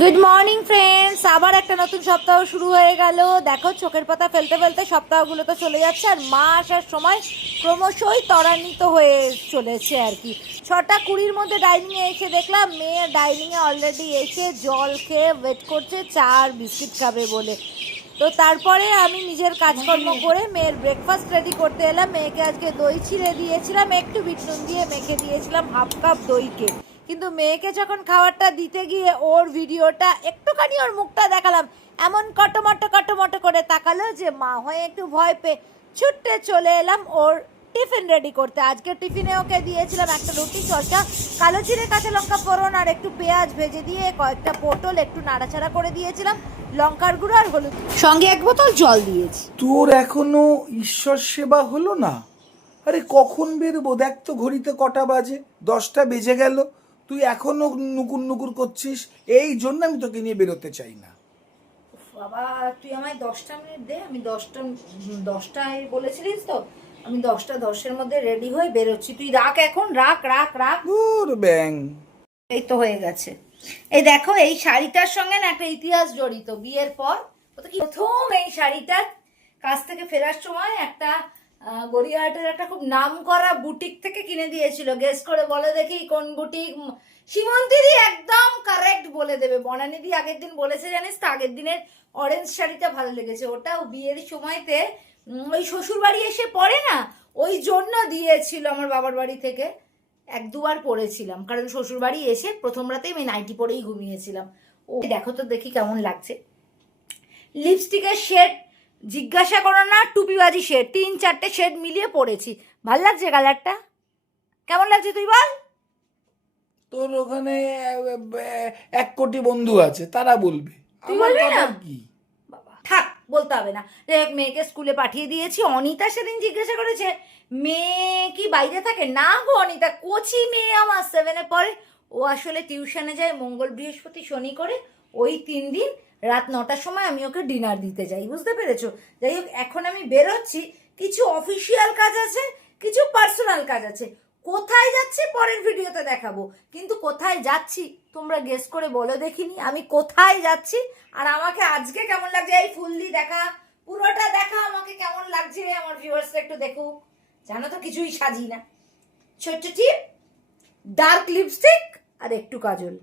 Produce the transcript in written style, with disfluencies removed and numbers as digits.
Good morning friends, আবার একটা নতুন সপ্তাহ শুরু হয়ে গেল। দেখো চোখের পাতা ফেলতে ফেলতে সপ্তাহগুলো তো চলে যাচ্ছে, আর মা আসার সময় ক্রমশই ত্বরান্বিত হয়ে চলেছে আর কি। 6:20 মধ্যে ডাইনিংয়ে এসে দেখলাম মেয়ে ডাইনিংয়ে অলরেডি এসে জল খেয়ে ওয়েট করছে চা আর বিস্কিট খাবে বলে। তো তারপরে আমি নিজের কাজকর্ম করে মেয়ের ব্রেকফাস্ট রেডি করতে এলাম। মেয়েকে আজকে দই ছিঁড়ে দিয়েছিলাম, একটু বিট নুন দিয়ে মেখে দিয়েছিলাম হাফ কাপ দইকে। কিন্তু মেয়েকে যখন খাবারটা দিতে গিয়ে ওর ভিডিওটা একটুখানি ওর মুখটা দেখালাম, এমন কটমটো করে তাকালো যে মা হয়ে একটু ভয় পেয়ে ছুটতে চলে এলাম ওর টিফিন রেডি করতে। আজকে টিফিনে ওকে দিয়েছিলাম একটা রুটি, চলচা, কালো জিরে, কাঁচা লঙ্কা ফোড়ন আর একটু পেঁয়াজ ভেজে দিয়ে কয়েকটা পটল একটু নাড়াচাড়া করে দিয়েছিলাম, লঙ্কার গুঁড়ো আর হলুদ, সঙ্গে 1 বোতল জল দিয়েছি। তোর এখনো ঈশ্বর সেবা হলো না? আরে কখন বেরোবো? দেখ তো ঘড়িতে কটা বাজে, 10টা বেজে গেল, তুই এখনো নুকুর নুকুর করছিস। এই জন্য আমি তোকে নিয়ে বেরোতে চাই না। বাবা, তুই আমায় 10টা মিনিট দে, আমি 10টায় বলেছিলিস তো, আমি 10টা 10-এর মধ্যে রেডি হয়ে বেরোচ্ছি। তুই রাখ এখন, রাখ। দূর ব্যাং। এই তো হয়ে গেছে। এই দেখো, এই শাড়িটার সঙ্গে না একটা ইতিহাস জড়িত। বিয়ের পর প্রথম এই শাড়িটার কাছ থেকে ফেরার সময় একটা গড়িয়াহাটের একটা খুব নাম করা বুটিক থেকে কিনে দিয়েছিল। গেস করে বলে দেখি কোন বুটিক? সীমন্তিদি একদম কারেক্ট বলে দেবে। বনানিদি আগের দিন বলেছে জানিস তো, আগের দিনের অরেঞ্জ শাড়িটা ভালো লেগেছে। ওটাও বিয়ের সময়তে ওই শ্বশুর বাড়ি এসে পরে না, ওই জন্য দিয়েছিল আমার বাবার বাড়ি থেকে। 1-2 বার পরেছিলাম, কারণ শ্বশুর বাড়ি এসে প্রথম রাতেই আমি নাইটি পরেই ঘুমিয়েছিলাম। ও দেখো তো দেখি কেমন লাগছে। লিপস্টিকের শেড জিজ্ঞাসা করো না, টুপিবাজি শেড, 3-4টে শেড মিলিয়ে পরেছি। ভাল লাগছে কালারটা? কেমন লাগছে তুই বল? তোর ওখানে 1 কোটি বন্ধু আছে, তারা বলবে। তুই আমার বলবি না? কথা কি? বাবা থাক, বলতে হবে না। যাই হোক, মেয়েকে স্কুলে পাঠিয়ে দিয়েছি। অনিতা সেদিন জিজ্ঞাসা করেছে মেয়ে কি বাইরে থাকে? না গো অনিতা, কোচি মেয়ে আমার 7-এ পড়ে। ও আসলে টিউশনে যায় মঙ্গল বৃহস্পতি শনি করে। ওই 3 দিন রাত 9টার সময় আমি ওকে ডিনার দিতে যাই, বুঝতে পেরেছো? যাই হোক, এখন আমি বেরোচ্ছি। কিছু অফিসিয়াল কাজ আছে, কিছু পার্সোনাল কাজ আছে। কোথায় যাচ্ছি পরের ভিডিওতে দেখাবো, কিন্তু কোথায় যাচ্ছি তোমরা গেস করে বলো দেখিনি আমি কোথায় যাচ্ছি। আর আমাকে আজকে কেমন লাগছে, এই ফুললি দেখা, পুরোটা দেখা, আমাকে কেমন লাগছে আমার ভিউয়ার্সরা একটু দেখুক। জানো তো কিছুই সাজি না, ছোট্ট টিপ, ডার্ক লিপস্টিক আর একটু কাজল।